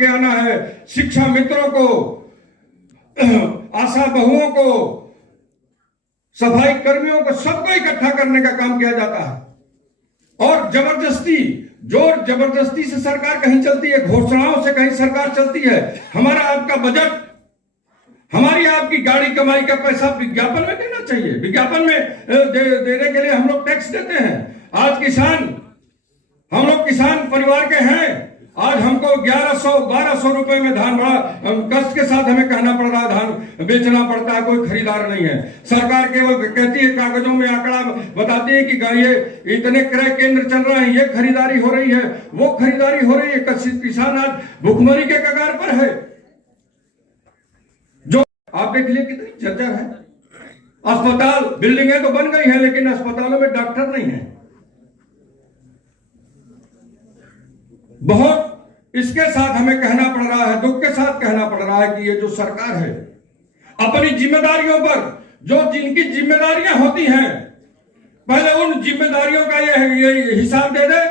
के आना है, शिक्षा मित्रों को, आशा बहुओं को, सफाई कर्मियों को, सबको इकट्ठा करने का काम किया जाता है। और जबरदस्ती, जोर जबरदस्ती से सरकार कहीं चलती है, घोषणाओं से कहीं सरकार चलती है। हमारा आपका बजट, हमारी आपकी गाड़ी कमाई का पैसा विज्ञापन में देना चाहिए। विज्ञापन में देने के लिए हम लोग टैक्स देते हैं। आज हम लोग किसान परिवार के हैं। आज हमको 1100-1200 रुपए में धान बड़ा कष्ट के साथ हमें कहना पड़ रहा है, धान बेचना पड़ता है, कोई खरीदार नहीं है। सरकार केवल कहती है, कागजों में आंकड़ा बताती है कि ये इतने क्रय केंद्र चल रहे हैं, ये खरीदारी हो रही है, वो खरीदारी हो रही है। किसान आज भुखमरी के कगार पर है। जो आप देख लिए कितनी जर्जर है। अस्पताल, बिल्डिंगें तो बन गई है, लेकिन अस्पतालों में डॉक्टर नहीं है। बहुत इसके साथ हमें कहना पड़ रहा है, दुख के साथ कहना पड़ रहा है कि ये जो सरकार है, अपनी जिम्मेदारियों पर, जो जिनकी जिम्मेदारियां होती हैं, पहले उन जिम्मेदारियों का ये हिसाब दे दे,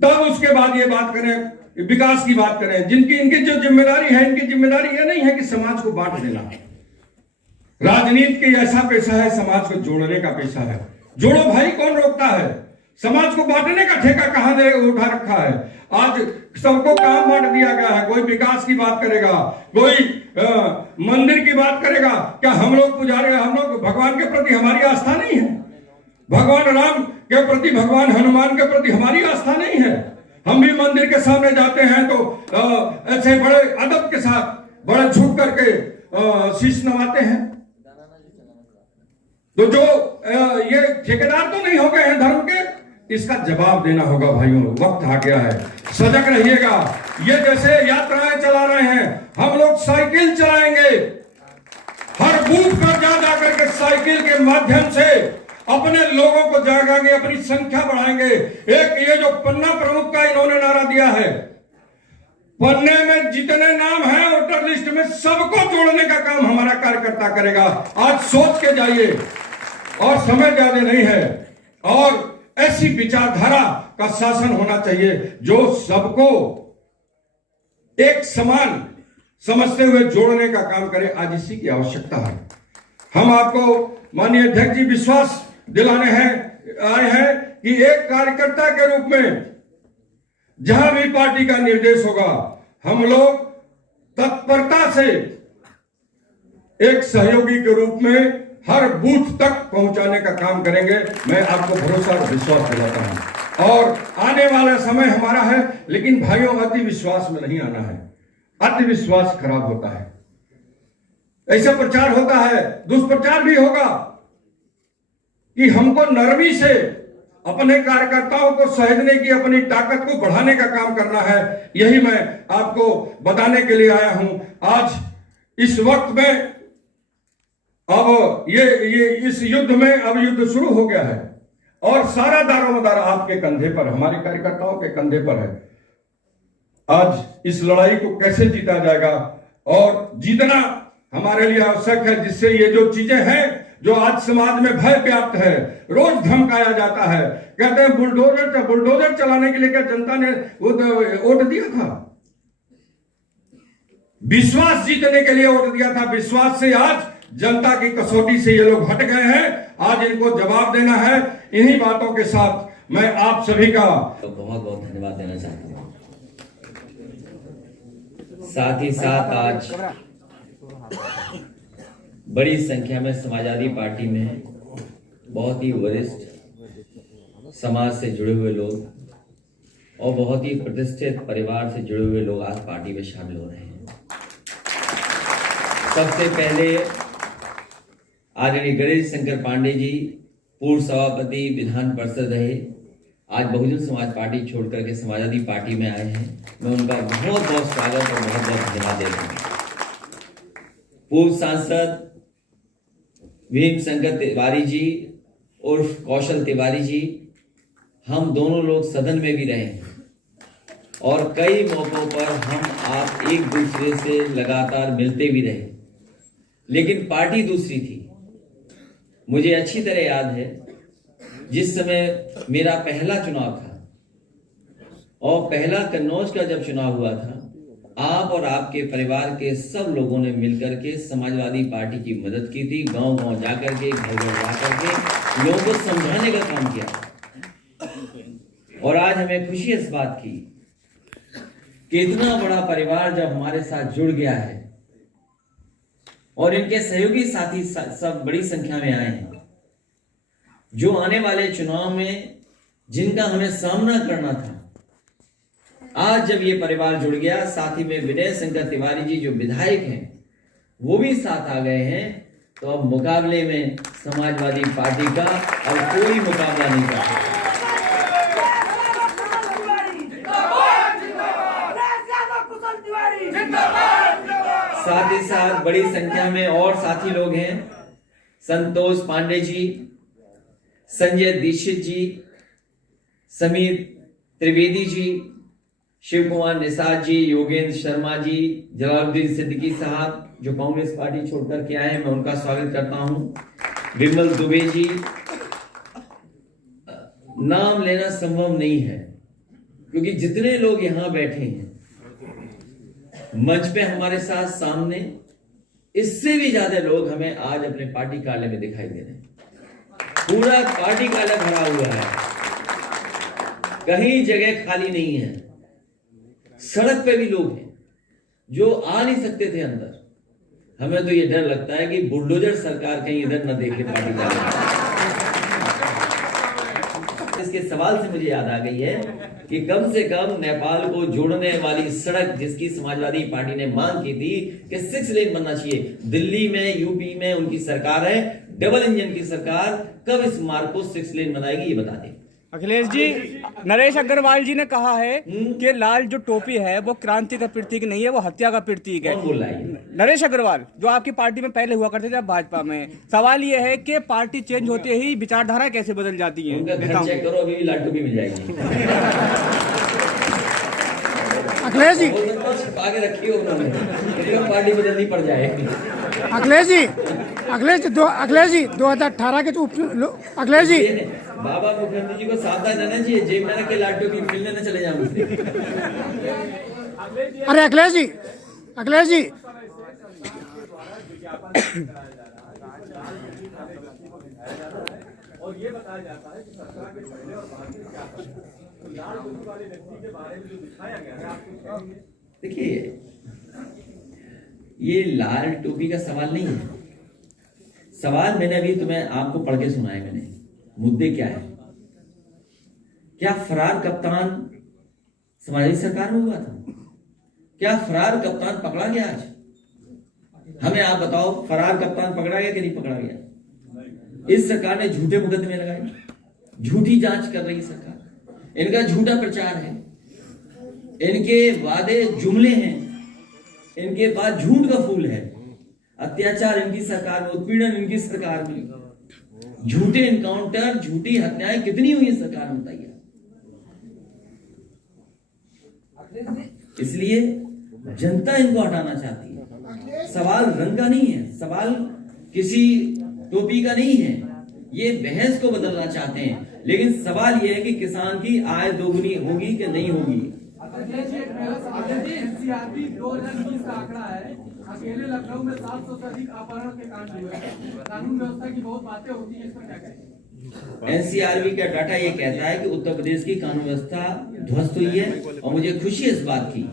तब उसके बाद ये बात करें, विकास की बात करें। इनकी जो जिम्मेदारी है, इनकी जिम्मेदारी ये नहीं है कि समाज को बांट देना। राजनीति की ऐसा पेशा है, समाज को जोड़ने का पेशा है। जोड़ो भाई, कौन रोकता है? समाज को बांटने का ठेका कहां दे उठा रखा है? आज सबको काम बांट दिया गया है। कोई विकास की बात करेगा, कोई मंदिर की बात करेगा। क्या हम लोग पुजारी, हम लोग भगवान के प्रति हमारी आस्था नहीं है? भगवान राम के प्रति, भगवान हनुमान के प्रति हमारी आस्था नहीं है? हम भी मंदिर के सामने जाते हैं तो ऐसे बड़े अदब के साथ, बड़े झुक करके शीश नवाते हैं। तो जो ये ठेकेदार तो नहीं हो गए हैं धर्म के, इसका जवाब देना होगा भाइयों। वक्त आ गया है, सजग रहिएगा। ये जैसे यात्राएं चला रहे हैं, हम लोग साइकिल चलाएंगे। हर बूथ पर जा जाकर के साइकिल के माध्यम से अपने लोगों को जागाएंगे, अपनी संख्या बढ़ाएंगे। एक ये जो पन्ना प्रमुख का इन्होंने नारा दिया है, पन्ने में जितने नाम हैं वोटर लिस्ट में, सबको जोड़ने का काम हमारा कार्यकर्ता करेगा। आज सोच के जाइए, और समय ज्यादा नहीं है। और ऐसी विचारधारा का शासन होना चाहिए जो सबको एक समान समझते हुए जोड़ने का काम करे। आज इसी की आवश्यकता है। हम आपको माननीय अध्यक्ष जी विश्वास दिलाने आए हैं कि एक कार्यकर्ता के रूप में जहां भी पार्टी का निर्देश होगा, हम लोग तत्परता से एक सहयोगी के रूप में हर बूथ तक पहुंचाने का काम करेंगे। मैं आपको भरोसा और विश्वास दिलाता हूं। और आने वाला समय हमारा है, लेकिन भाइयों, अति विश्वास में नहीं आना है। अति विश्वास खराब होता है। ऐसा प्रचार होता है, दुष्प्रचार भी होगा कि हमको नरमी से अपने कार्यकर्ताओं को सहेजने की, अपनी ताकत को बढ़ाने का काम करना है। यही मैं आपको बताने के लिए आया हूं। आज इस वक्त में अब ये इस युद्ध में अब युद्ध शुरू हो गया है और सारा दारोमदार आपके कंधे पर, हमारे कार्यकर्ताओं के कंधे पर है। आज इस लड़ाई को कैसे जीता जाएगा और जीतना हमारे लिए आवश्यक है, जिससे ये जो चीजें हैं जो आज समाज में भय व्याप्त है, रोज धमकाया जाता है। कहते हैं बुलडोजर चलाने के लिए क्या जनता ने वोट दिया था? विश्वास जीतने के लिए वोट दिया था। विश्वास से आज जनता की कसौटी से ये लोग हट गए हैं। आज इनको जवाब देना है। इन्हीं बातों के साथ मैं आप सभी का बहुत बहुत धन्यवाद देना चाहता हूं। साथ ही साथ आज बड़ी संख्या में समाजवादी पार्टी में बहुत ही वरिष्ठ समाज से जुड़े हुए लोग और बहुत ही प्रतिष्ठित परिवार से जुड़े हुए लोग आज पार्टी में शामिल हो रहे हैं। सबसे पहले आदरणीय गणेश शंकर पांडे जी, पूर्व सभापति विधान परिषद रहे, आज बहुजन समाज पार्टी छोड़कर के समाजवादी पार्टी में आए हैं। मैं उनका बहुत बहुत स्वागत और बहुत बहुत धन्यवाद देता हूँ। पूर्व सांसद भीम शंकर तिवारी जी उर्फ कौशल तिवारी जी, हम दोनों लोग सदन में भी रहे हैं और कई मौकों पर हम आप एक दूसरे से लगातार मिलते भी रहे, लेकिन पार्टी दूसरी थी। मुझे अच्छी तरह याद है जिस समय मेरा पहला चुनाव था और पहला कन्नौज का जब चुनाव हुआ था, आप और आपके परिवार के सब लोगों ने मिलकर के समाजवादी पार्टी की मदद की थी। गांव गांव जाकर के, घर घर जाकर के लोगों को समझाने का काम किया। और आज हमें खुशी इस बात की कि इतना बड़ा परिवार जब हमारे साथ जुड़ गया है और इनके सहयोगी साथी सब बड़ी संख्या में आए हैं, जो आने वाले चुनाव में जिनका हमें सामना करना था, आज जब ये परिवार जुड़ गया, साथ ही में विनय शंकर तिवारी जी जो विधायक हैं वो भी साथ आ गए हैं, तो अब मुकाबले में समाजवादी पार्टी का अब कोई मुकाबला नहीं कर सकता। साथ ही साथ बड़ी संख्या में और साथी लोग हैं। संतोष पांडे जी, संजय दीक्षित जी, समीर त्रिवेदी जी, शिव कुमार निषाद जी, योगेंद्र शर्मा जी, जलालुद्दीन सिद्दीकी साहब जो कांग्रेस पार्टी छोड़कर के आए हैं, मैं उनका स्वागत करता हूं। विमल दुबे जी, नाम लेना संभव नहीं है क्योंकि जितने लोग यहां बैठे हैं मंच पे हमारे साथ सामने, इससे भी ज्यादा लोग हमें आज अपने पार्टी कार्यालय में दिखाई दे रहे हैं। पूरा पार्टी कार्यालय भरा हुआ है, कहीं जगह खाली नहीं है। सड़क पे भी लोग हैं जो आ नहीं सकते थे अंदर। हमें तो ये डर लगता है कि बुलडोजर सरकार कहीं इधर न देखे पार्टी कार्यालय। इसके सवाल से मुझे याद आ गई है कि कम से कम नेपाल को जोड़ने वाली सड़क जिसकी समाजवादी पार्टी ने मांग की थी कि 6 लेन बनना चाहिए, दिल्ली में, यूपी में उनकी सरकार है, डबल इंजन की सरकार, कब इस मार्ग को 6 लेन बनाएगी ये बता दें। अखिलेश जी, नरेश अग्रवाल जी ने कहा है कि लाल जो टोपी है वो क्रांति का प्रतीक नहीं है, वो हत्या का प्रतीक है। कौन बोल रहा है? नरेश अग्रवाल जो आपकी पार्टी में पहले हुआ करते थे, अब भाजपा में। सवाल ये है कि पार्टी चेंज होते ही विचारधारा कैसे बदल जाती है? उनका घर चेक करो, अभी भी लाल टोपी मिल जाएगी। अखिलेश जी, छिपा के रखी हो उन्होंने, पार्टी बदलनी पड़ जाएगी। अखिलेश जी 2018 के अखिलेश जी, बाबा मुख्यमंत्री जी को सावधान रहना चाहिए, जेब में रख के लाल टोपी मिलने न चले जाओ मुझसे। अरे अखिलेश जी और ये बताया जाता है कि सरकार के पहले और बाद में क्या तो लाल टोपी वाले व्यक्ति के बारे में जो दिखाया गया है, आप कुछ कहेंगे? देखिए, ये लाल टोपी का सवाल नहीं है। सवाल मैंने अभी तुम्हें आपको पढ़ के सुनाया। मैंने मुद्दे क्या है? क्या फरार कप्तान समाजवादी सरकार में हुआ था? क्या फरार कप्तान पकड़ा गया? आज हमें आप बताओ, फरार कप्तान पकड़ा गया कि नहीं पकड़ा गया? इस सरकार ने झूठे मुकदमे लगाए, झूठी जांच कर रही सरकार, इनका झूठा प्रचार है, इनके वादे जुमले हैं, इनके पास झूठ का फूल है। अत्याचार इनकी सरकार में, उत्पीड़न इनकी सरकार में, झूठे इनकाउंटर, झूठी हत्याएं कितनी हुई है सरकार में, बताइए। इसलिए जनता इनको हटाना चाहती है। सवाल रंग का नहीं है, सवाल किसी टोपी का नहीं है, ये बहस को बदलना चाहते हैं। लेकिन सवाल यह है कि किसान की आय दोगुनी होगी कि नहीं होगी। एनसीआरबी 2020 का आंकड़ा है, अकेले लखनऊ में 700 से अधिक अपहरण के कांड हुए हैं। कानून व्यवस्था की बहुत बातें होती हैं, इस पर क्या कहेंगे? एनसीआरबी का डाटा ये कहता है कि उत्तर प्रदेश की कानून व्यवस्था ध्वस्त हुई है। और मुझे खुशी इस बात की,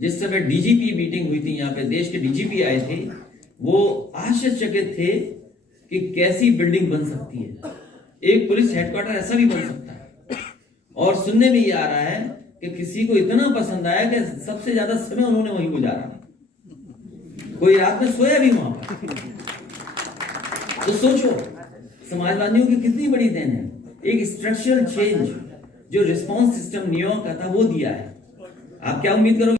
जिस समय डीजीपी मीटिंग हुई थी, यहाँ पे देश के डीजीपी आए थे, वो आश्चर्यचकित थे कि कैसी बिल्डिंग बन सकती है, एक पुलिस हेडक्वार्टर ऐसा भी बन सकता है। और सुनने में ये आ रहा है कि किसी को इतना पसंद आया कि सबसे ज्यादा समय उन्होंने वहीं गुजारा, कोई रात में सोया भी वहां पर। तो सोचो, समाजवादियों की कितनी बड़ी देन है। एक स्ट्रक्चरल चेंज जो रिस्पांस सिस्टम न्यूयॉर्क का था वो दिया है। आप क्या उम्मीद करोगे?